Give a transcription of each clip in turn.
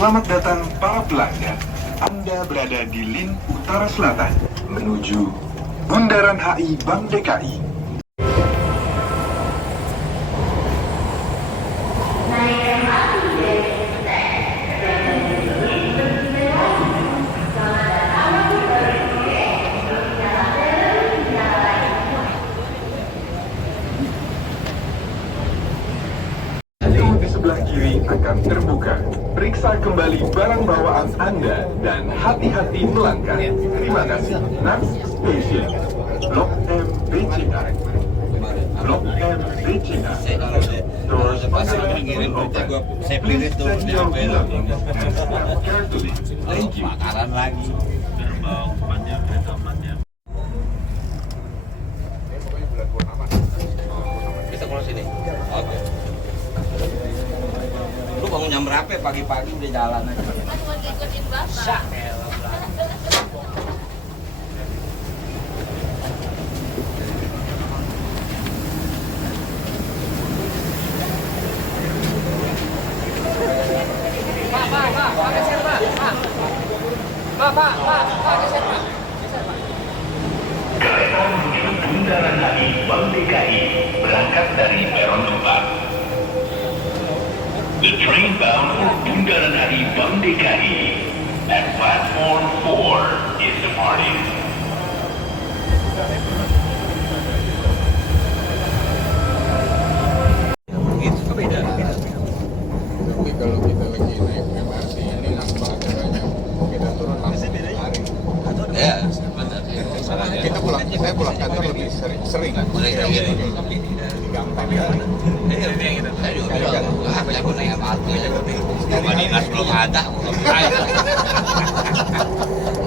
Selamat datang para pelanggan. Anda berada di Lin Utara Selatan menuju Bundaran HI Bank DKI. Di sebelah kiri akan terbuka. Periksa kembali barang bawaan Anda dan hati-hati melangkah. Terima kasih. Next station, Blok M BCA. Blok M BCA. Doors on the left will open. Please check your belongings and step carefully. Thank you. Makanan lagi. Kita pulang sini. Oke. Lu bangun jam berapa pagi-pagi udah jalan aja? Cuma ngikutin bapak. Kereta menuju Bundaran HI Bank DKI berangkat dari peron 4. The train bound for Bundaran HI Bank DKI at platform 4 is departing. Itu tuh beda. Tapi kalau kita lagi naik MRT ini langsung acaranya kita turun langsung hari. Ya, benar. Saya pulang kantor lebih sering kan. Gampang ya. Saya juga bilang, saya pun naik MRT. Rumah dinas belum ada.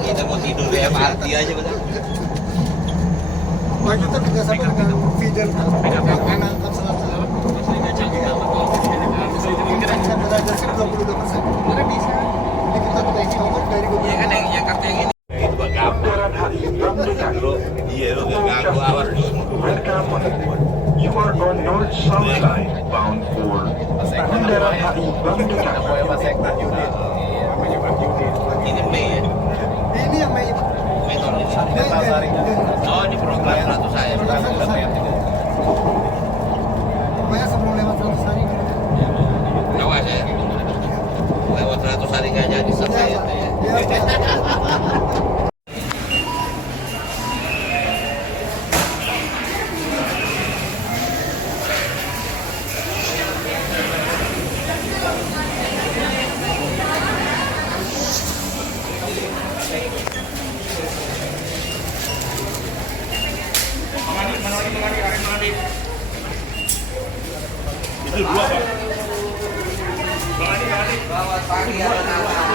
Kita mau tidur di MRT aja benar. Pak kita kerjasama dengan Fidel yang menangkap salah-salah. Kita bisa belajar 22%. Karena bisa. Jadi kita take over dari Iya kan yang Jakarta yang ini. Itu bang Bundaran HI Bank DKI. Iya lu gak ganggu awas lu. You are on North South Line bound for Bundaran HI Bank DKI. Ini Mei ya. ini yang Mei Pak. Mei tahun ini. Oh ini program 100 saya. Pokoknya sebelum lewat 100 hari. Awas ya. Lewat 100 hari nggak jadi selesai itu ya. Selamat pagi anak-anak.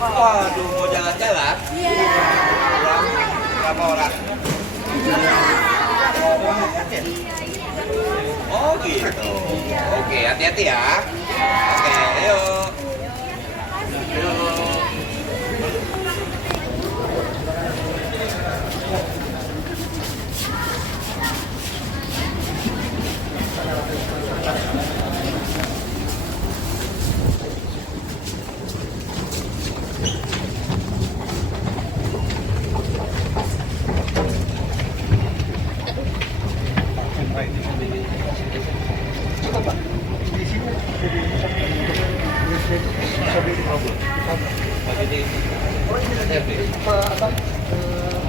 Waduh, mau jalan-jalan? Iya. Berapa orang? Oh gitu. Oke, hati-hati ya. Oke, ayo.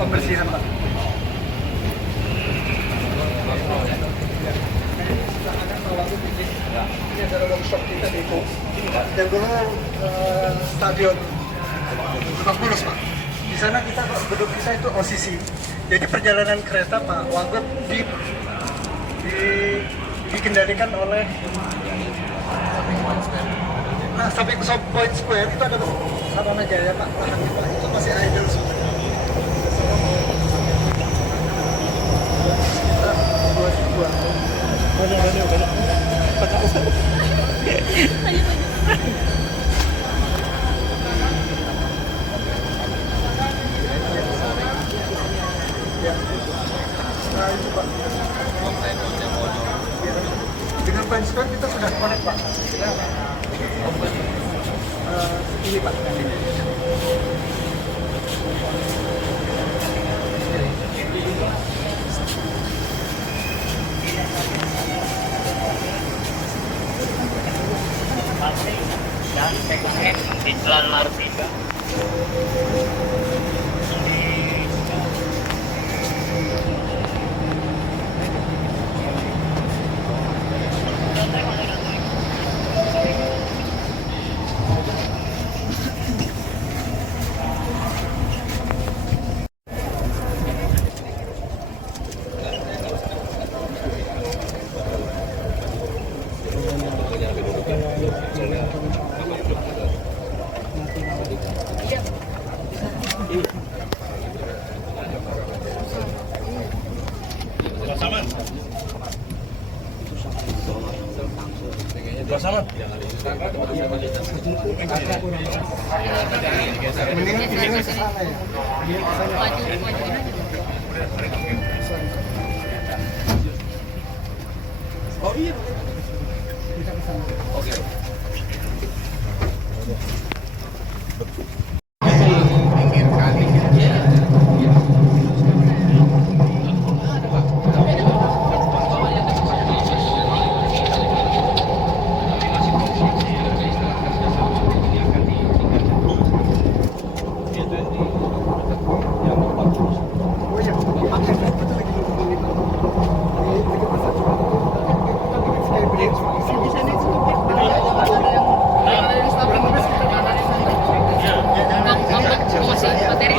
Pembersihan Pak. Ini adalah workshop kita di itu. Dan dulu stadion Lebak Bulus Pak. Di sana kita gedung kita itu OCC. Jadi perjalanan kereta Pak Wagub dikendalikan oleh sampai ke Point Square itu ada Sabana Jaya Pak. Lahan Pak itu masih idle semua. Nah, itu Pak. Dengan Defense Square kita sudah connect Pak. Ini Pak. Dan PKS di Jalan Martika. Mendingan ke sana ya. Maju. Oh iya. Kita ke sana. Oke. Pinggir kali. Oh iya, pakai itu lagi nunggu ini. Lagi masak. Kita bikin skybridge. Di sini sih. Materi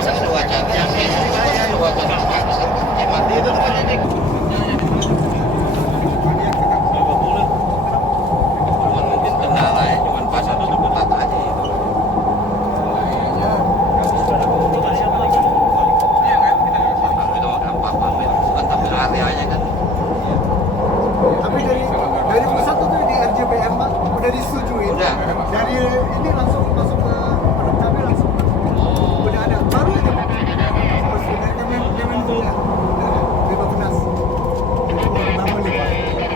Mungkin kendalanya cuma pas satu tempat aja itu. Tapi kalau gampang banget, bukan tapi areanya kan. Tapi dari pusat tuh di RJPM Pak udah disetujui. Udah. Dari ini langsung masuk ke Penangkapi langsung. Udah ada. Baru aja Pak. Terus dari Kementerian dari Bappenas. Jadi baru bangun nih Pak.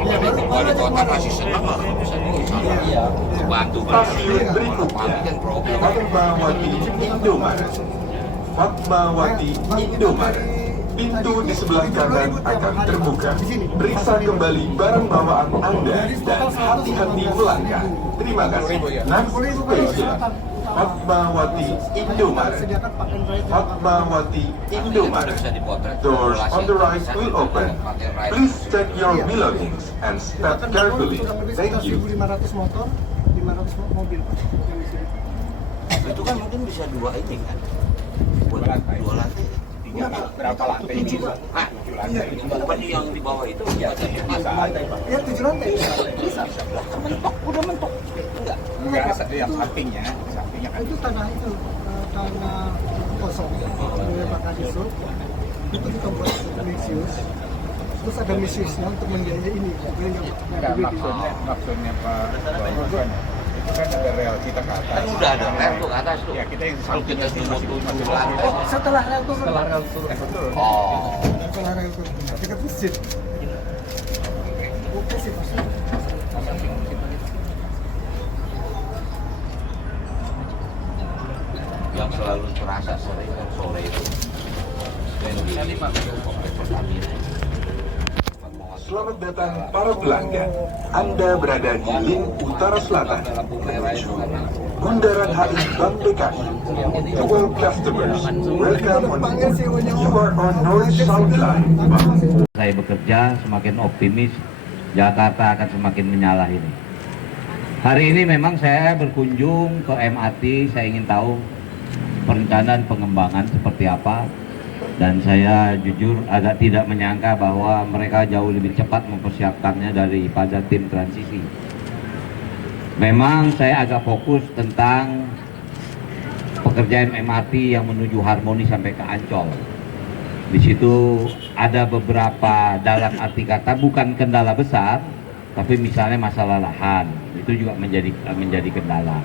Iya baru Wali aja kota kemarin. masih senang lah kalau bisa di sana. Iya. Bantu Stasiun banget. berikutnya Kan problem. Fatmawati Indomaret. Fatmawati Indomaret. Pintu di sebelah kanan akan terbuka. Periksa kembali barang bawaan Anda dan hati-hati melangkah. Terima kasih. Next station, Fatmawati Indomaret. Sediakan Pak Android. Fatmawati Indomaret. Bisa dipotret. Doors on the right will open. Please check your belongings and step carefully. Thank you. 1.500 motor, 500 mobil Pak. Yang di sini. Itu kan mungkin bisa dua ini kan. Buat dua lantai. Berapa lantai ini? Ah, bukan yang di bawah itu ya. Ya 7 lantai bisa. Mentok, udah mentok. Enggak. Enggak, yang sampingnya kan. Itu tanah itu tanah kosong oleh Pak Kadisub. Itu kita buat misius. Terus ada misiusnya untuk membiayai ini. Enggak, maksudnya Pak Wawan, itu kan ada rel kita ke atas. Kan udah ada rel tuh ke atas tuh. Ya, kita yang Kalau kita sampingnya tujuh masih lantai. Oh, setelah rel turun. betul. Oh. Setelah rel turun. Dekat masjid. Oke sih Pak. Yang selalu terasa sering kan sore itu. Dan di kompleks Pertamina. Selamat datang para pelanggan. Anda berada di link utara selatan menuju Bundaran HI Bank DKI. To all customers, welcome on board. You are on North South Line. Saya bekerja semakin optimis Jakarta akan semakin menyala ini. Hari ini memang saya berkunjung ke MRT, saya ingin tahu perencanaan pengembangan seperti apa. Dan saya jujur agak tidak menyangka bahwa mereka jauh lebih cepat mempersiapkannya daripada tim transisi. Memang saya agak fokus tentang pekerjaan MRT yang menuju Harmoni sampai ke Ancol. Di situ ada beberapa dalam arti kata bukan kendala besar, tapi misalnya masalah lahan itu juga menjadi kendala.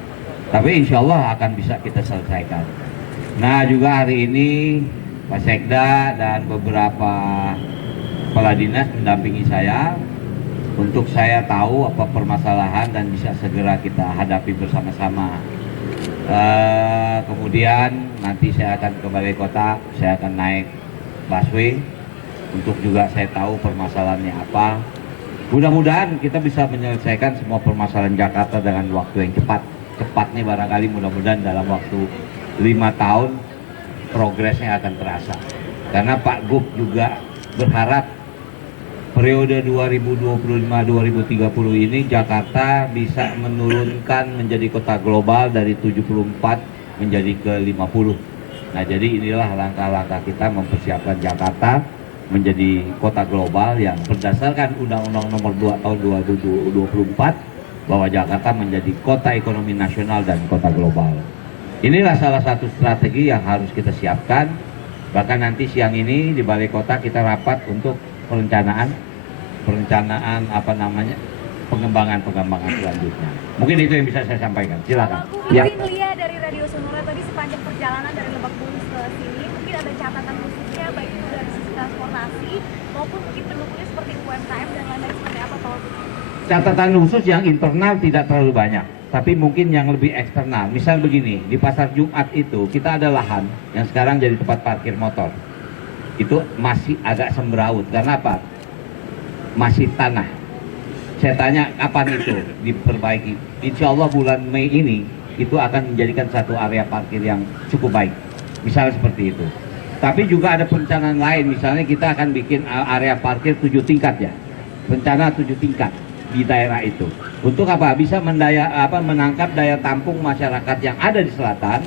Tapi insya Allah akan bisa kita selesaikan. Nah juga hari ini Pak Sekda dan beberapa kepala dinas mendampingi saya untuk saya tahu apa permasalahan dan bisa segera kita hadapi bersama-sama. Kemudian nanti saya akan ke Balai Kota, saya akan naik busway untuk juga saya tahu permasalahannya apa. Mudah-mudahan kita bisa menyelesaikan semua permasalahan Jakarta dengan waktu yang cepat. Cepat nih barangkali mudah-mudahan dalam waktu 5 tahun progresnya akan terasa. Karena Pak Gub juga berharap periode 2025-2030 ini Jakarta bisa menurunkan menjadi kota global dari 74 menjadi ke 50. Nah, jadi inilah langkah-langkah kita mempersiapkan Jakarta menjadi kota global yang berdasarkan Undang-Undang Nomor 2 Tahun 2024 bahwa Jakarta menjadi kota ekonomi nasional dan kota global. Inilah salah satu strategi yang harus kita siapkan. Bahkan nanti siang ini di Balai Kota kita rapat untuk perencanaan pengembangan selanjutnya. Mungkin itu yang bisa saya sampaikan. Silakan. Ya. Mungkin Lia dari Radio Sonora tadi sepanjang perjalanan dari Lebak Bulus ke sini, mungkin ada catatan khususnya baik itu dari sisi transportasi maupun mungkin pendukungnya seperti UMKM dan lain-lain seperti apa Pak Wagub? Catatan khusus yang internal tidak terlalu banyak, tapi mungkin yang lebih eksternal. Misal begini, di Pasar Jumat itu kita ada lahan yang sekarang jadi tempat parkir motor. Itu masih agak sembraut. Karena apa? Masih tanah. Saya tanya kapan itu diperbaiki. Insya Allah bulan Mei ini itu akan menjadikan satu area parkir yang cukup baik. Misalnya seperti itu. Tapi juga ada perencanaan lain. Misalnya kita akan bikin area parkir 7 tingkat ya. Rencana 7 tingkat di daerah itu. Untuk apa? Bisa menangkap daya tampung masyarakat yang ada di selatan.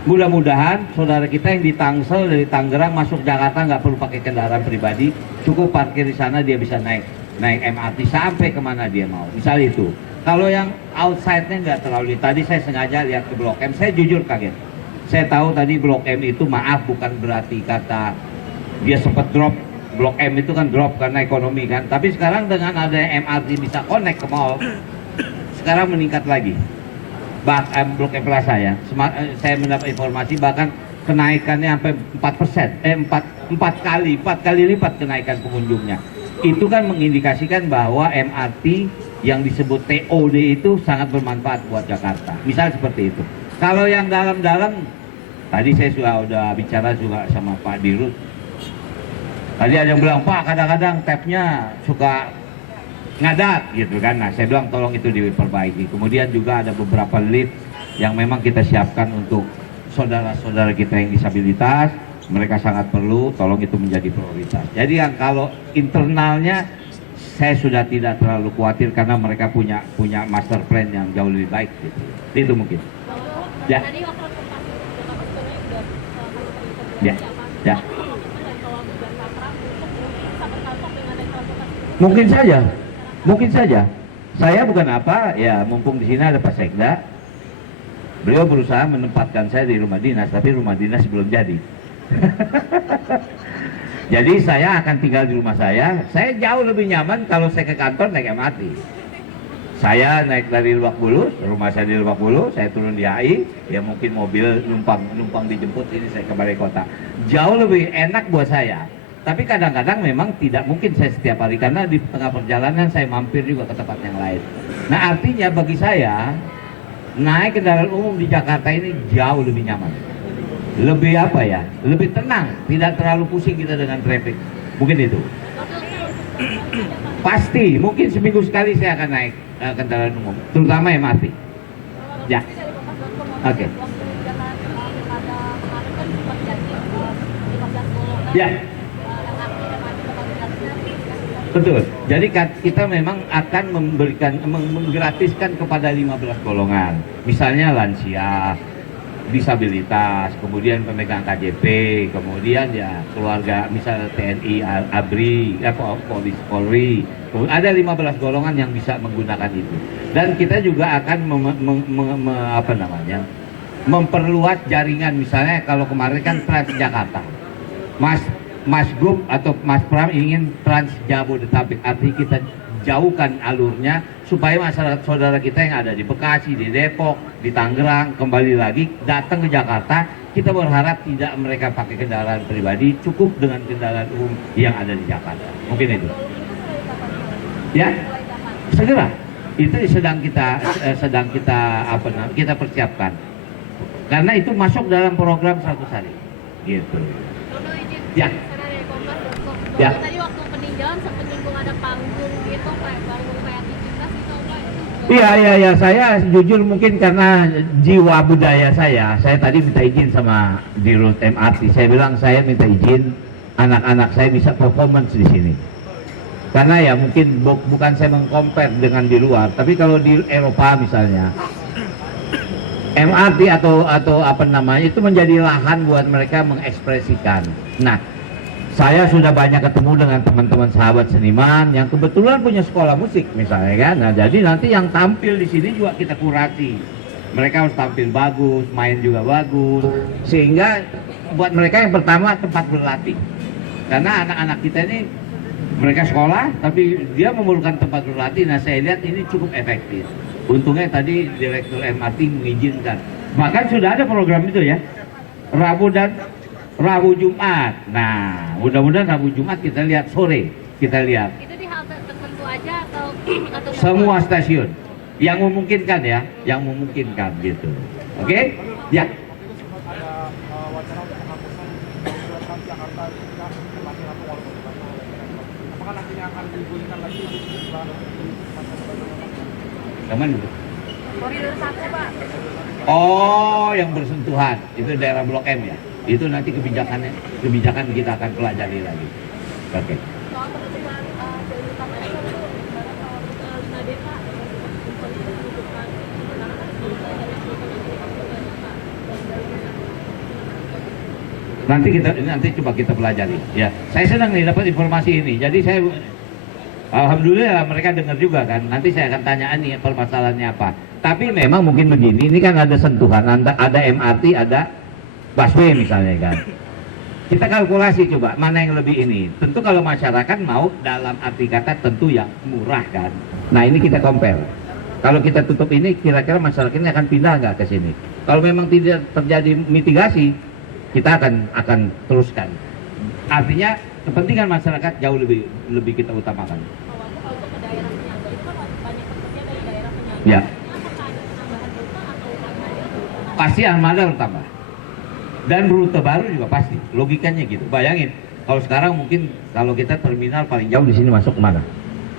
Mudah-mudahan saudara kita yang di Tangsel dari Tangerang masuk Jakarta nggak perlu pakai kendaraan pribadi, cukup parkir di sana, dia bisa naik MRT sampai kemana dia mau. Misal itu. Kalau yang outside-nya nggak terlalu. Tadi saya sengaja lihat ke Blok M, saya jujur kaget. Saya tahu tadi Blok M itu, maaf, bukan berarti kata dia sempat drop. Blok M itu kan drop karena ekonomi kan. Tapi sekarang dengan adanya MRT bisa connect ke mall, sekarang meningkat lagi. Blok M Plaza ya, saya mendapat informasi bahkan kenaikannya sampai 4 kali lipat kenaikan pengunjungnya. Itu kan mengindikasikan bahwa MRT yang disebut TOD itu sangat bermanfaat buat Jakarta. Misal seperti itu. Kalau yang dalam-dalam, tadi saya sudah bicara juga sama Pak Dirut. Tadi ada yang bilang, Pak kadang-kadang tapnya suka ngadat gitu kan. Nah, saya bilang tolong itu diperbaiki. Kemudian juga ada beberapa lift yang memang kita siapkan untuk saudara-saudara kita yang disabilitas. Mereka sangat perlu, tolong itu menjadi prioritas. Jadi yang kalau internalnya saya sudah tidak terlalu khawatir karena mereka punya master plan yang jauh lebih baik gitu. Itu mungkin. Ya. Ya. Ya. Mungkin saja. Saya bukan apa, ya mumpung di sini ada Pak Sekda. Beliau berusaha menempatkan saya di rumah dinas, tapi rumah dinas belum jadi. Jadi saya akan tinggal di rumah saya. Saya jauh lebih nyaman kalau saya ke kantor naik MRT. Saya naik dari Lebak Bulus, rumah saya di Lebak Bulus, saya turun di AI, ya mungkin mobil numpang dijemput, ini saya ke Balai Kota. Jauh lebih enak buat saya. Tapi kadang-kadang memang tidak mungkin saya setiap hari karena di tengah perjalanan saya mampir juga ke tempat yang lain. Nah, artinya bagi saya naik kendaraan umum di Jakarta ini jauh lebih nyaman. Lebih apa ya? Lebih tenang, tidak terlalu pusing kita dengan traffic. Mungkin itu. Pasti, mungkin seminggu sekali saya akan naik kendaraan umum, terutama MRT. Ya. Oke. Ya. Betul. Jadi kita memang akan menggratiskan kepada 15 golongan. Misalnya lansia, disabilitas, kemudian pemegang KJP, kemudian ya keluarga misalnya TNI, ABRI, Polri. Ada 15 golongan yang bisa menggunakan itu. Dan kita juga akan memperluas jaringan. Misalnya kalau kemarin kan Transjakarta. Mas Gub atau Mas Pram ingin Trans Jabodetabek, artinya kita jauhkan alurnya supaya masyarakat saudara kita yang ada di Bekasi, di Depok, di Tangerang kembali lagi datang ke Jakarta. Kita berharap tidak mereka pakai kendaraan pribadi, cukup dengan kendaraan umum yang ada di Jakarta. Mungkin itu. Ya, segera. Itu sedang kita persiapkan. Karena itu masuk dalam program 100 hari. Gitu. Dono izin Ya. sana dari Kompas. Ya. Tadi waktu peninjauan sempat nyinggung ada panggung gitu, kayak panggung kayak timnas gitu, Pak. Iya, saya jujur mungkin karena jiwa budaya saya tadi minta izin sama Dirut MRT. Saya bilang saya minta izin anak-anak saya bisa performance di sini. Karena ya mungkin bukan saya mengcompare dengan di luar, tapi kalau di Eropa misalnya MRT atau apa namanya itu menjadi lahan buat mereka mengekspresikan. Nah, saya sudah banyak ketemu dengan teman-teman sahabat seniman yang kebetulan punya sekolah musik misalnya kan. Nah, jadi nanti yang tampil di sini juga kita kurasi. Mereka harus tampil bagus, main juga bagus, sehingga buat mereka yang pertama tempat berlatih. Karena anak-anak kita ini mereka sekolah, tapi dia memerlukan tempat berlatih. Nah, saya lihat ini cukup efektif. Untungnya tadi Direktur MRT mengizinkan. Bahkan sudah ada program itu ya, Rabu Jumat. Nah, mudah-mudahan Rabu Jumat kita lihat sore, kita lihat Itu di halte tertentu aja atau semua stasiun yang memungkinkan ya, yang memungkinkan gitu. Oke? Ya. Kemana? koridor 1, Pak. Oh, yang bersentuhan itu daerah Blok M ya. Itu nanti kebijakan kita akan pelajari lagi. Oke. Soal penutupan jalur utama itu barang soal 5 desa Nanti coba kita pelajari. Ya, saya senang nih dapat informasi ini. Jadi saya alhamdulillah mereka dengar juga kan. Nanti saya akan tanyaan nih permasalahannya apa. Tapi memang mungkin begini, ini kan ada sentuhan, ada MRT, ada busway misalnya kan. Kita kalkulasi coba mana yang lebih ini. Tentu kalau masyarakat mau dalam arti kata tentu yang murah kan. Nah ini kita compare. Kalau kita tutup ini kira-kira masyarakat ini akan pindah nggak ke sini. Kalau memang tidak terjadi mitigasi, kita akan teruskan. Artinya kepentingan masyarakat jauh lebih kita utamakan. kalau untuk ke daerah penyangga itu kan banyak pekerja dari daerah penyangga. Ya. Ini apakah ada penambahan rute atau armada? Pasti armada bertambah. Dan rute baru juga pasti. Logikanya gitu. Bayangin, kalau sekarang mungkin kalau kita terminal paling jauh di sini masuk kemana?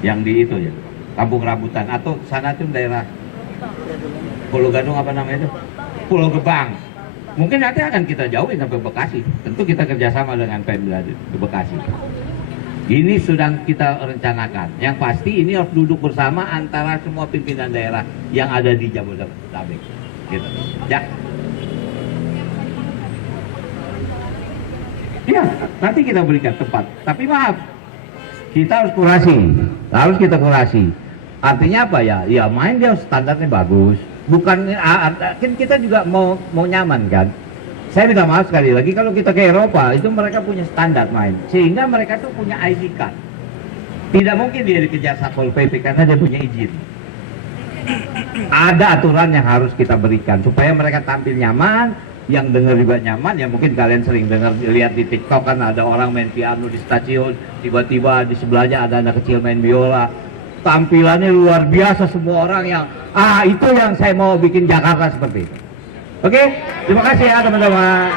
Yang di itu ya, Kampung Rambutan atau sana tuh daerah Pulau Gadung apa namanya itu? Pulau Gebang. Mungkin nanti akan kita jauhin sampai Bekasi. Tentu kita kerjasama dengan Pemda di Bekasi. Ini sedang kita rencanakan. Yang pasti ini harus duduk bersama antara semua pimpinan daerah yang ada di Jabodetabek. Gitu. Ya. Ya, nanti kita berikan tempat. Tapi maaf, kita harus kurasi. Harus kita kurasi. Artinya apa ya? Ya main dia standarnya bagus. Bukan kan kita juga mau nyaman kan. Saya minta maaf sekali lagi kalau kita ke Eropa itu mereka punya standar main sehingga mereka tuh punya ID card. Tidak mungkin dia dikejar Satpol PP karena dia punya izin. Ada aturan yang harus kita berikan supaya mereka tampil nyaman, yang dengar juga nyaman. Ya mungkin kalian sering dengar lihat di TikTok kan ada orang main piano di stasiun, tiba-tiba di sebelahnya ada anak kecil main biola. Tampilannya luar biasa, semua orang yang itu yang saya mau bikin Jakarta seperti itu. Oke, terima kasih ya teman-teman.